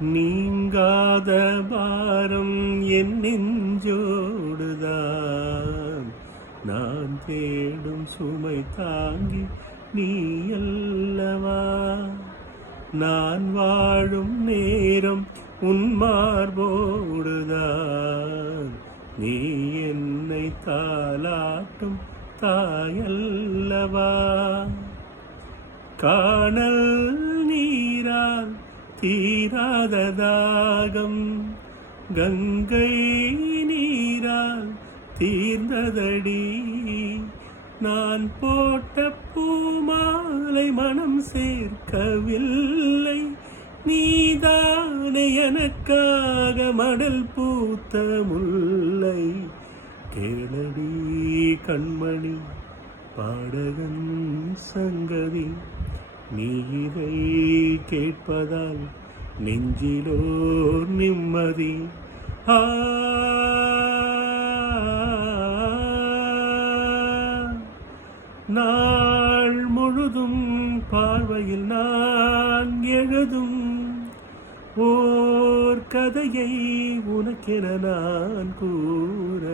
நீங்காத பாரம் என் நெஞ்சோடுதான். நான் தேடும் சுமை தாங்கி நீ அல்லவா. நான் வாழும் நேரம் உன் மார்போடுதான். நீ என்னை தாலாட்டும் தாயல்லவா. காணல் நீரால் தீராத தாகம் கங்கை நீரால் தீர்ந்ததடி. நான் போட்ட பூமாலை மனம் சேர்க்கவில்லை. நீதானே எனக்காக மடல் பூத்த முல்லை. கேளடி கண்மணி பாடகன் சங்கதி. நீ இதை கேட்பதால் நெஞ்சிலோர் நிம்மதி. நாள் முழுதும் பார்வையில் நான் எழுதும் ஓர் கதையை உனக்கென நான் கூற